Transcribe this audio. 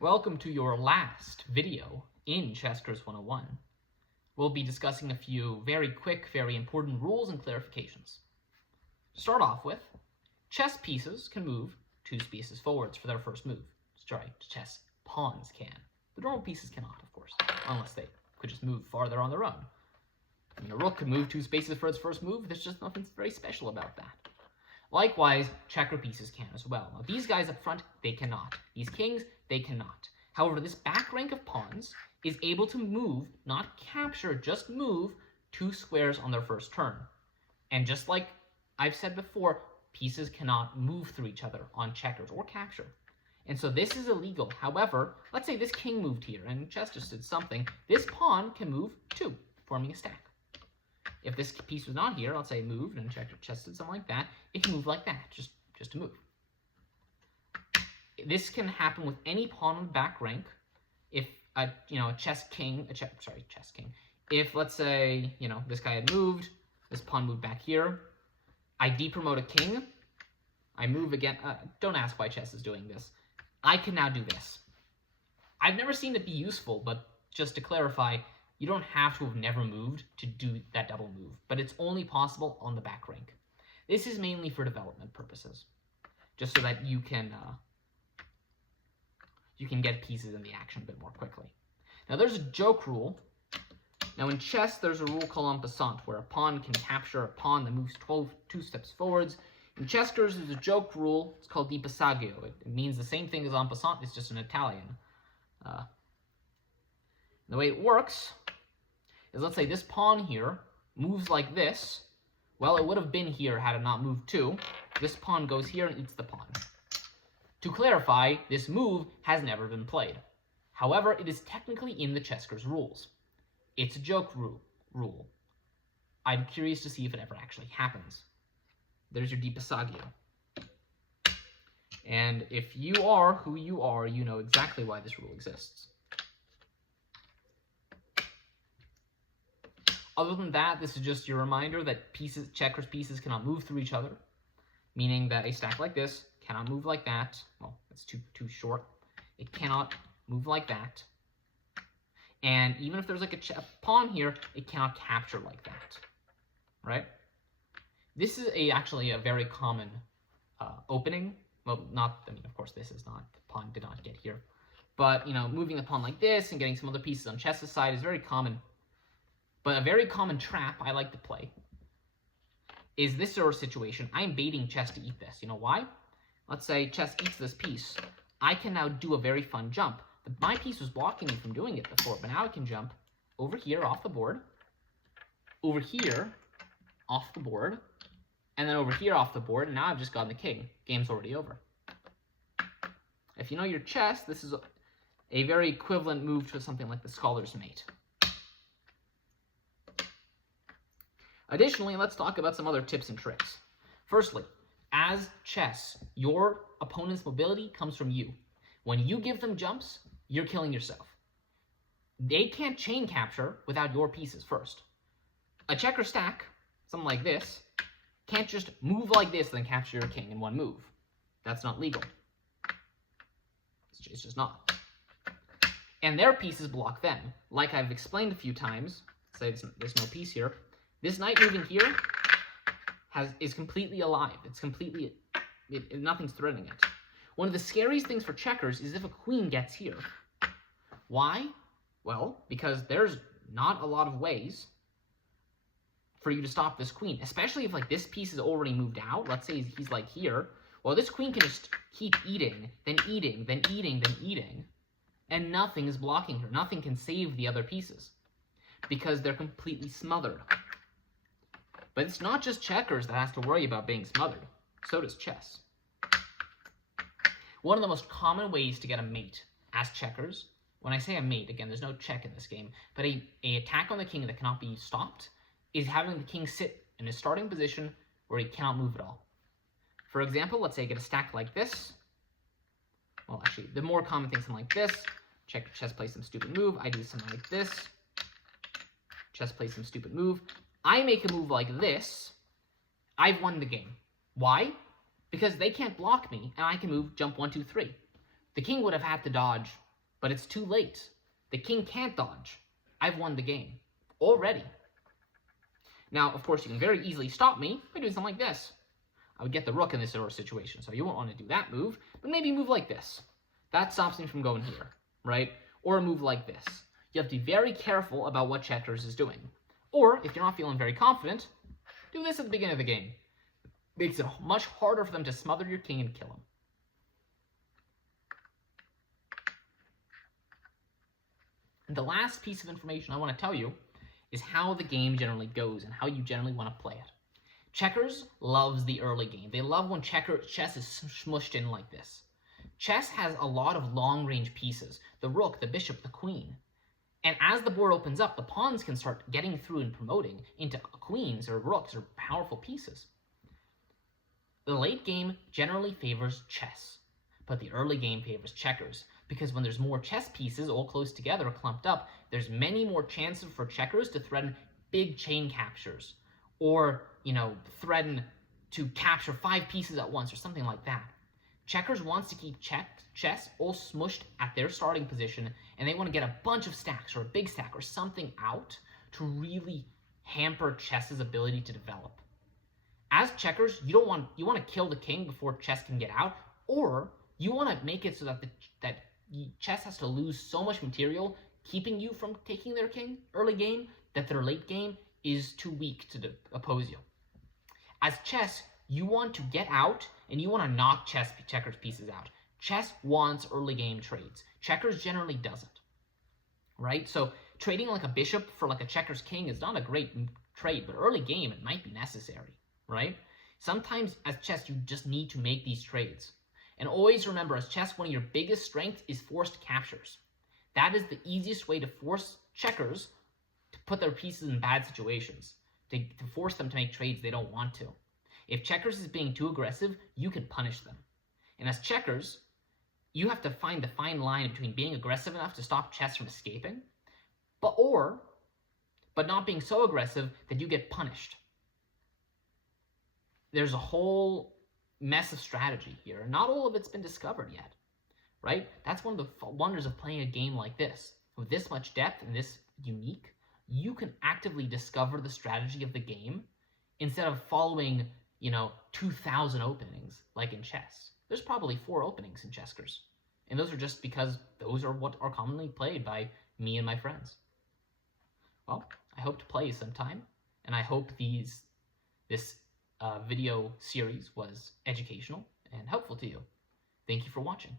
Welcome to your last video in Chessckers 101. We'll be discussing a few very quick, very important rules and clarifications. To start off with, chess pieces can move 2 spaces forwards for their first move. Sorry, chess pawns can. The normal pieces cannot, of course, unless they could just move farther on their own. I mean, a rook could move 2 spaces for its first move. There's just nothing very special about that. Likewise, checker pieces can as well. Now, these guys up front, they cannot. These kings, they cannot. However, this back rank of pawns is able to move, not capture, just move 2 squares on their first turn. And just like I've said before, pieces cannot move through each other on checkers or capture. And so this is illegal. However, let's say this king moved here and chess just did something. This pawn can move 2, forming a stack. If this piece was not here, let's say moved and chess did something like that, it can move like that, just to move. This can happen with any pawn on the back rank. If a chess king. If let's say this guy had moved, this pawn moved back here, I depromote a king, I move again. Don't ask why chess is doing this. I can now do this. I've never seen it be useful, but just to clarify, you don't have to have never moved to do that double move, but it's only possible on the back rank. This is mainly for development purposes, just so that you can get pieces in the action a bit more quickly. Now there's a joke rule. Now in chess, there's a rule called en passant, where a pawn can capture a pawn that moves 2 steps forwards. In Chessckers, there's a joke rule. It's called di passaggio. It means the same thing as en passant. It's just in Italian. The way it works is, let's say this pawn here moves like this. Well, it would have been here had it not moved too. This pawn goes here and eats the pawn. To clarify, this move has never been played. However, it is technically in the Chessckers rules. It's a joke rule. I'm curious to see if it ever actually happens. There's your di passaggio. And if you are who you are, you know exactly why this rule exists. Other than that, this is just your reminder that checkers pieces cannot move through each other, meaning that a stack like this cannot move like that. Well, it's too short. It cannot move like that. And even if there's like a pawn here, it cannot capture like that, right? This is actually a very common opening. Well, of course this is not. The pawn did not get here. But, moving the pawn like this and getting some other pieces on chess's side is very common. But a very common trap I like to play is this sort of situation. I am baiting chess to eat this. You know why? Let's say chess eats this piece. I can now do a very fun jump. My piece was blocking me from doing it before, but now I can jump over here off the board, over here off the board, and then over here off the board, and now I've just gotten the king. Game's already over. If you know your chess, this is a very equivalent move to something like the scholar's mate. Additionally, let's talk about some other tips and tricks. Firstly, as chess, your opponent's mobility comes from you. When you give them jumps, you're killing yourself. They can't chain capture without your pieces first. A checker stack, something like this, can't just move like this and then capture your king in one move. That's not legal. It's just not. And their pieces block them. Like I've explained a few times, say there's no piece here, this knight moving here is completely alive. It's completely, nothing's threatening it. One of the scariest things for checkers is if a queen gets here. Why? Well, because there's not a lot of ways for you to stop this queen, especially if this piece is already moved out. Let's say he's like here. Well, this queen can just keep eating, then eating, then eating, then eating, and nothing is blocking her. Nothing can save the other pieces because they're completely smothered. But it's not just checkers that has to worry about being smothered. So does chess. One of the most common ways to get a mate as checkers, when I say a mate, again, there's no check in this game, but a attack on the king that cannot be stopped is having the king sit in his starting position where he cannot move at all. For example, let's say I get a stack like this. Well, actually, the more common thing, something like this. Chess plays some stupid move. I do something like this. Chess plays some stupid move. I make a move like this. I've won the game. Why? Because they can't block me, and I can move, jump 1, 2, 3. The king would have had to dodge But it's too late. The king can't dodge. I've won the game already. Now, of course, you can very easily stop me by doing something like this. I would get the rook in this sort of situation, so you won't want to do that move, but maybe move like this. That stops me from going here, right? Or a move like this. You have to be very careful about what Chessckers is doing. Or, if you're not feeling very confident, do this at the beginning of the game. Makes it much harder for them to smother your king and kill him. And the last piece of information I want to tell you is how the game generally goes and how you generally want to play it. Checkers loves the early game. They love when chess is smushed in like this. Chess has a lot of long-range pieces, the rook, the bishop, the queen. And as the board opens up, the pawns can start getting through and promoting into queens or rooks or powerful pieces. The late game generally favors chess, but the early game favors checkers, because when there's more chess pieces all close together or clumped up, there's many more chances for checkers to threaten big chain captures, or, threaten to capture 5 pieces at once or something like that. Checkers wants to keep chess all smushed at their starting position, and they want to get a bunch of stacks or a big stack or something out to really hamper chess's ability to develop. As checkers, you want to kill the king before chess can get out, or you want to make it so that chess has to lose so much material, keeping you from taking their king early game, that their late game is too weak to oppose you. As chess, you want to get out, and you want to knock checkers pieces out. Chess wants early game trades. Checkers generally doesn't, right? So trading like a bishop for like a checkers king is not a great trade, but early game it might be necessary, right? Sometimes as chess, you just need to make these trades. And always remember, as chess, one of your biggest strengths is forced captures. That is the easiest way to force checkers to put their pieces in bad situations, to force them to make trades they don't want to. If checkers is being too aggressive, you can punish them. And as checkers, you have to find the fine line between being aggressive enough to stop chess from escaping, but not being so aggressive that you get punished. There's a whole mess of strategy here. Not all of it's been discovered yet, right? That's one of the wonders of playing a game like this. With this much depth and this unique, you can actively discover the strategy of the game instead of following, 2,000 openings like in chess. There's probably 4 openings in Chessckers, and those are just because those are what are commonly played by me and my friends. Well, I hope to play you sometime, and I hope this video series was educational and helpful to you. Thank you for watching.